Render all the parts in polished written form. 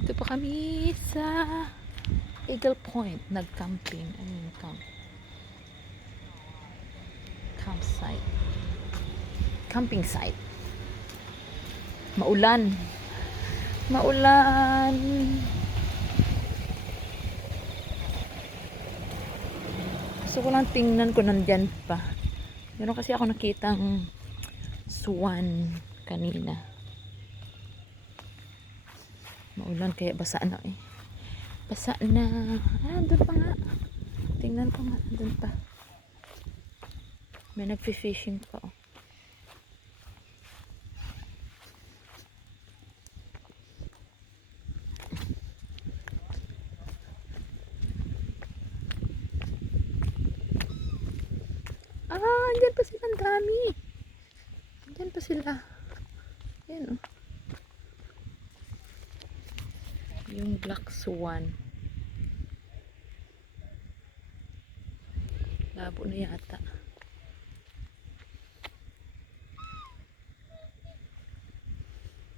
Dito pa kami sa Eagle Point. Nag-camping. Ayun, campsite. Camping site. Maulan. Maulan. Gusto ko lang tingnan ko nandyan pa. Meron kasi ako nakitang swan kanina. Maulan kaya basa na eh. Basa na. Doon pa nga. Tingnan ko nga. Doon pa. May nagfi-fishing pa oh. Andyan pa sila. Ang dami. Andyan pa sila. Ayan oh. Yung black swan. Labo na yata.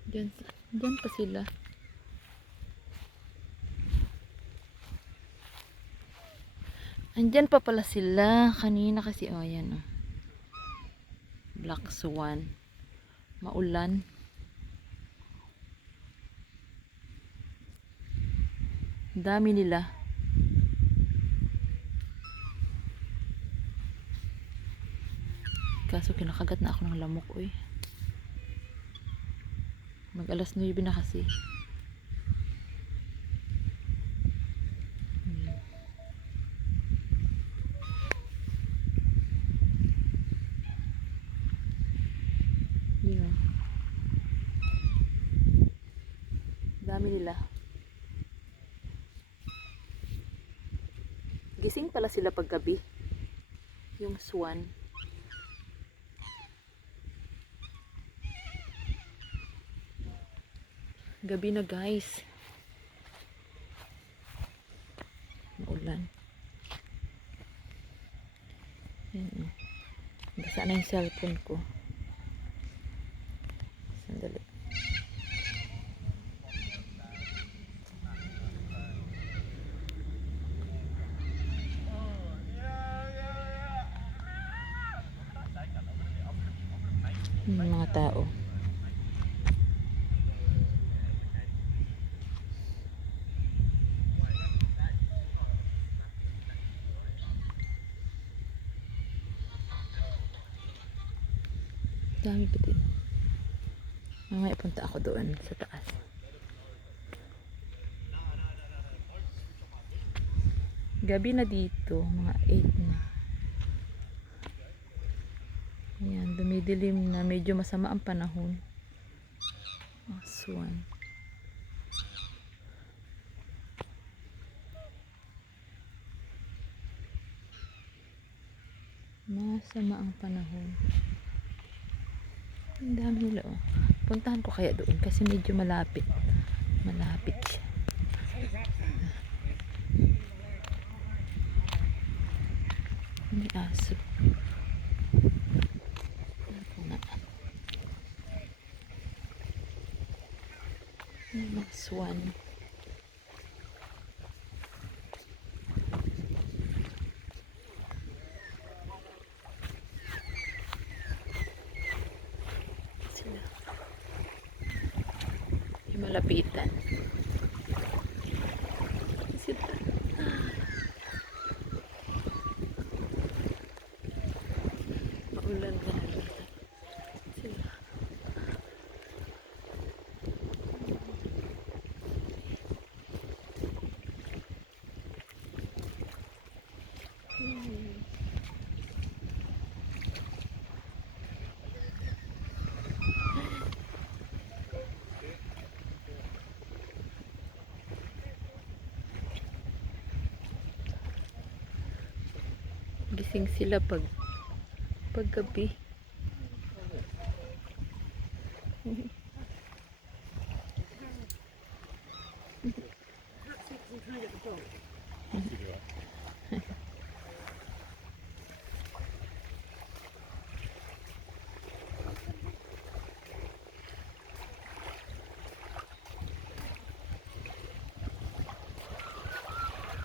Diyan pa sila. Andyan pa pala sila. Kanina kasi, oh, ayan, oh. Black swan. Maulan. Dami nila. Kaso kinakagat na ako ng lamok, uy. Mag alas 9 na kasi. Yun. Dami nila. Gising pala sila paggabi. Yung swan. Gabi na guys. Maulan. Yan. Basa na yung cellphone ko. Sandali. Yung mga tao. Dami pa din. Mamaya punta ako doon sa taas. Gabi na dito, mga 8 na. Ayan, dumidilim na, medyo masama ang panahon. Swan. Masama ang panahon. Ang dami nila oh. Puntahan ko kaya doon kasi medyo malapit. Malapit siya. May aso. Ako nga. May mga swan. Sila. Yung malapitan. Sila. Maulan na. Sila. Gising sila paggabi.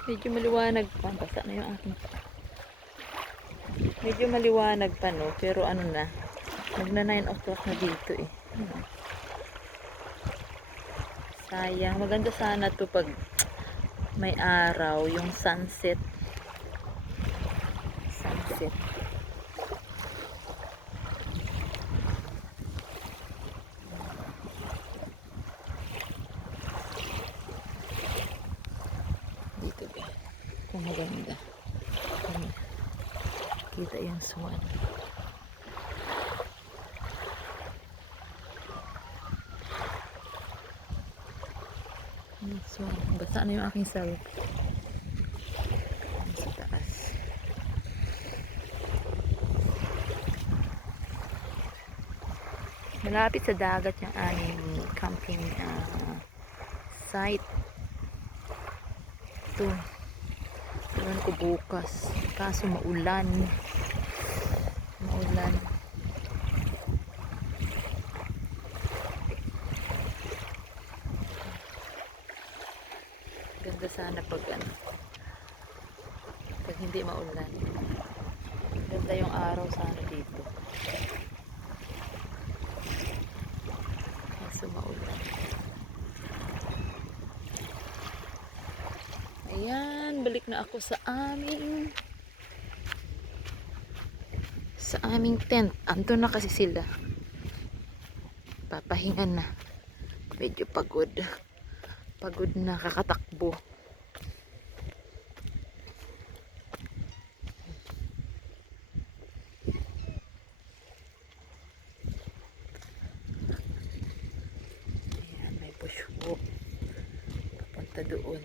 Medyo maliwanag pa. Basta na yung aking. Medyo maliwanag pa no. Pero ano na. Magna 9 o'clock na dito eh. Sayang. Maganda sana to pag may araw. Yung sunset. Sunset. Dito ba? Kung maganda. Kita yung swan. Swan. Basta na yung aking selfie. Sa taas. Malapit sa dagat yung aming camping site. Ito. Ewan ko bukas. Kaso maulan. Maulan. Ganda sana pag ano. Pag hindi maulan. Ganda yung araw sana dito. Kaso maulan. Ayan, balik na ako sa aming tent. Anto na kasi sila. Papahingan na. Medyo pagod. Pagod na, kakatakbo. Ayan, may pushbo. Papunta doon.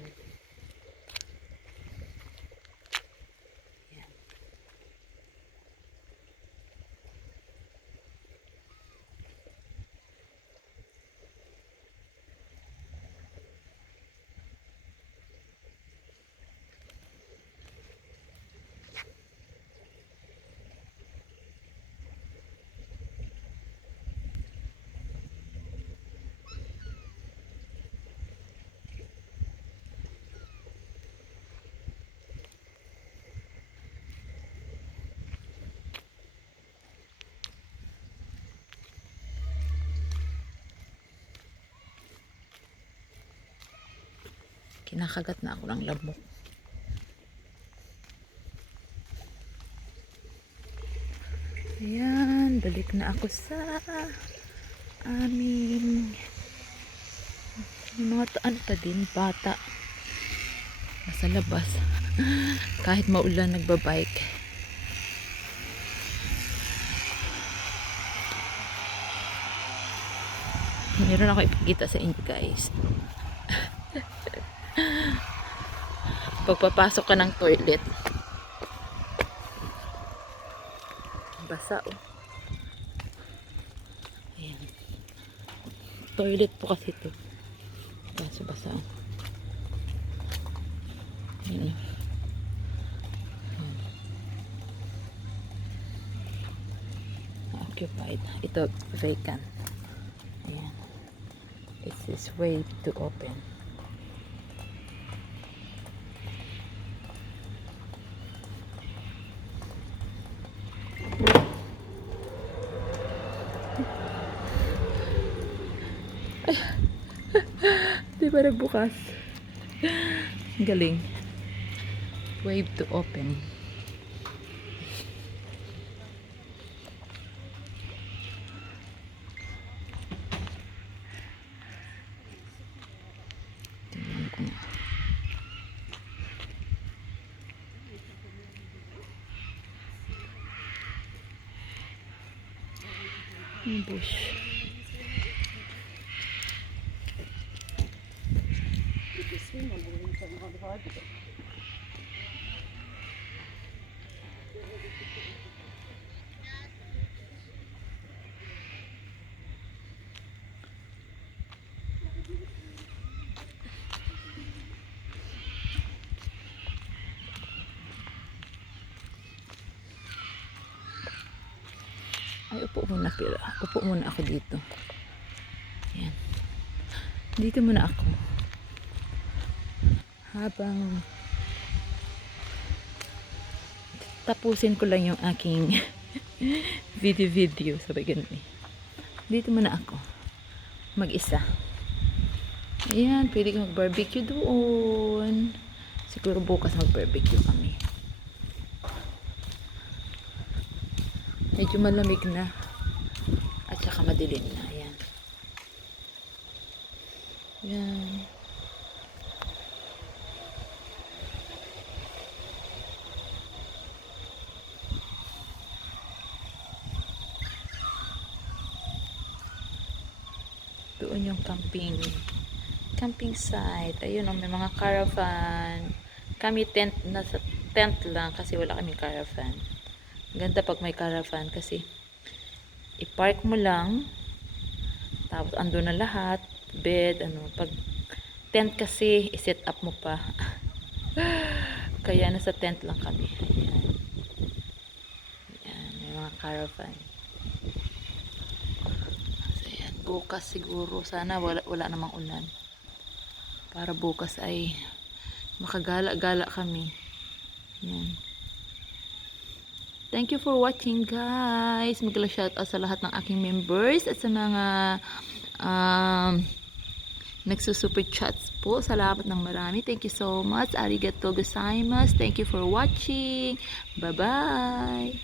Kinakagat na ako ng lamok. Ayan, balik na ako sa aming yung mga ano pa din, bata. Nasa labas. Kahit maulan, nagbabike. Meron ako ipakita sa inyo guys. Pagpapasok ka ng toilet, basa oh. Ayan. Toilet po kasi ito. Kaso basa oh. Ayan. Occupied. Ito vacant. Ayan. This is way to open. Di ba nagbukas? Galing. Wave to open. Tingnan ko nga. Bush. Ay, upo muna Kira. Upo muna ako dito. Ayan. Dito muna ako. Habang tapusin ko lang yung aking video. Sabay ganun eh. Dito muna ako. Mag-isa. Ayan, pwede ka mag-barbecue doon. Siguro bukas mag-barbecue kami. Medyo malamig na. At saka madilim na. Ayan. Ayan. Doon yung camping site. Ayun, may mga caravan. Kami nasa tent lang kasi wala kaming caravan. Ganda pag may caravan kasi i-park mo lang, tapos ando na lahat, bed, pag tent kasi i-set up mo pa. Kaya nasa tent lang kami. Ayan. Ayan, may mga caravan. So, ayan, bukas siguro sana wala namang ulan. Para bukas ay makagala-gala kami. Yan. Thank you for watching, guys. Magla-shoutout sa lahat ng aking members at sa mga nagsusuper chats po. Salamat ng marami. Thank you so much. Arigatou gozaimasu. Thank you for watching. Bye-bye.